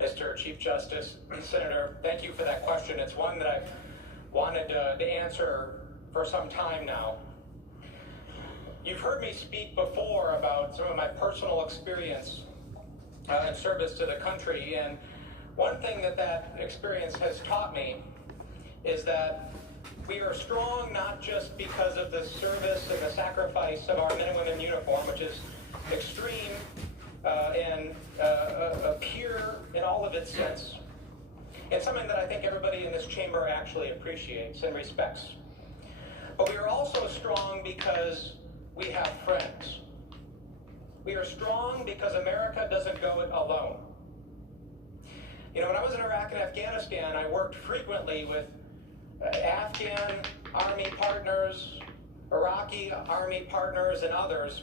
Mr. Chief Justice. Senator, thank you for that question. It's one that I've wanted to answer for some time now. You've heard me speak before about some of my personal experience in service to the country, and one thing that experience has taught me is that we are strong not just because of the service and the sacrifice of our men and women in uniform, which is extreme and pure in all of its sense. It's something that I think everybody in this chamber actually appreciates and respects. But we are also strong because we have friends. We are strong because America doesn't go it alone. You know, when I was in Iraq and Afghanistan, I worked frequently with Afghan Army partners, Iraqi Army partners, and others,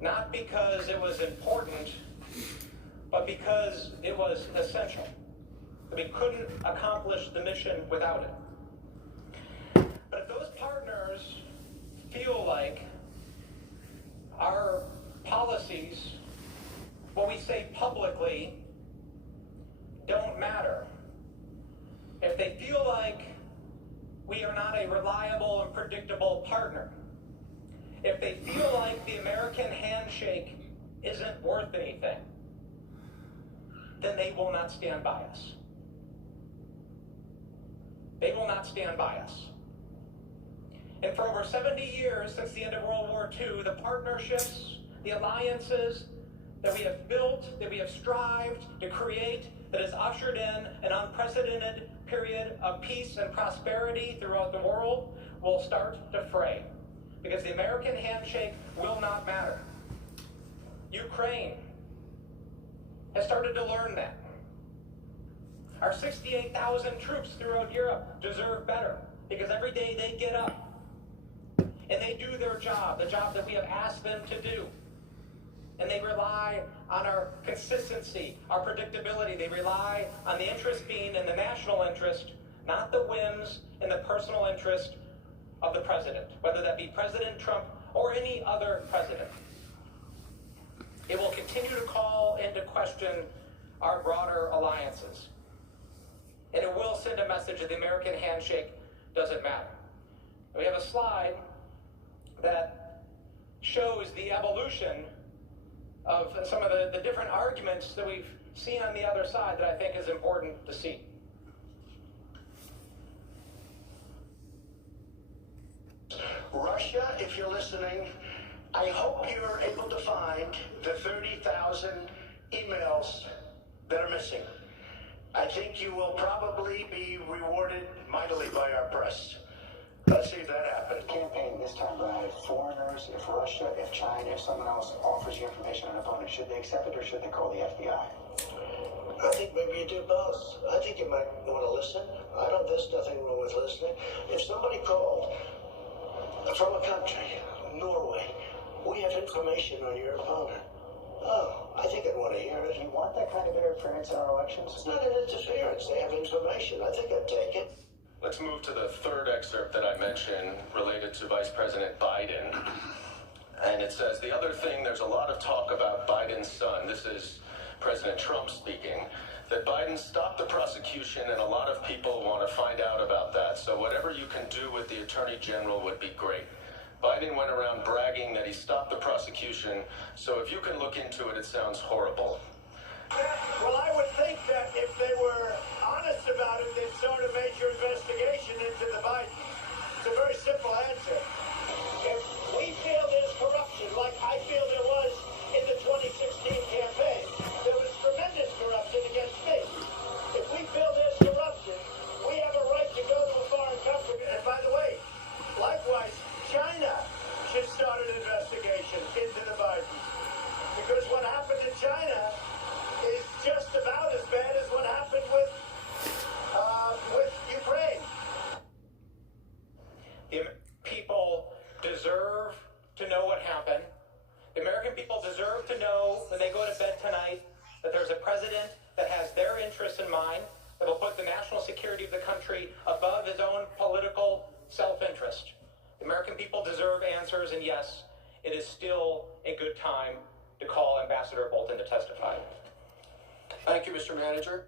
not because it was important, but because it was essential. We couldn't accomplish the mission without it. But if those partners feel like our policies, what we say publicly, don't matter, if they feel like we are not a reliable and predictable partner, if they feel like the American handshake isn't worth anything, then they will not stand by us. They will not stand by us. And for over 70 years, since the end of World War II, the partnerships, the alliances that we have built, that we have strived to create, that has ushered in an unprecedented period of peace and prosperity throughout the world, will start to fray. Because the American handshake will not matter. Ukraine has started to learn that. Our 68,000 troops throughout Europe deserve better, because every day they get up and they do their job, the job that we have asked them to do. And they rely on our consistency, our predictability. They rely on the interest being in the national interest, not the whims and the personal interest of the president, whether that be President Trump or any other president. It will continue to call into question our broader alliances. And it will send a message that the American handshake doesn't matter. We have a slide that shows the evolution of some of the different arguments that we've seen on the other side that I think is important to see. Russia, if you're listening, I hope you're able to find the 30,000 emails that are missing. I think you will probably be rewarded mightily by our press. Let's see if that happens. The campaign this time around, if foreigners, if Russia, if China, if someone else offers you information on an opponent, should they accept it or should they call the FBI? I think maybe you do both. I think you might want to listen. There's nothing wrong with listening. If somebody called from a country, Norway, we have information on your opponent. Oh, I think I'd want to hear it. Do you want that kind of interference in our elections? It's not an interference. They have information. I think I'd take it. Let's move to the third excerpt that I mentioned related to Vice President Biden. And it says, the other thing, there's a lot of talk about Biden's son. This is President Trump speaking. That Biden stopped the prosecution, and a lot of people want to find out about that. So whatever you can do with the Attorney General would be great. Biden went around bragging that he stopped the prosecution, so if you can look into it, it sounds horrible. Well, I would think that if they were honest about it, they'd start a major investigation into the Biden. It's a very simple answer. If we feel there's corruption, like I feel there was in the 2016 campaign, there was tremendous corruption against me. If we feel there's corruption, we have a right to go to a foreign country. And by the way, likewise, China should start an investigation into the Bidens. Because what happened in China is just about as bad as what happened with Ukraine. The people deserve to know what happened. The American people deserve to know when they go to bed tonight that there's a president that has their interests in mind, that will put the national security of the country above his own political self-interest. The American people deserve answers, and yes, it is still a good time to call Ambassador Bolton to testify. Thank you, Mr. Manager.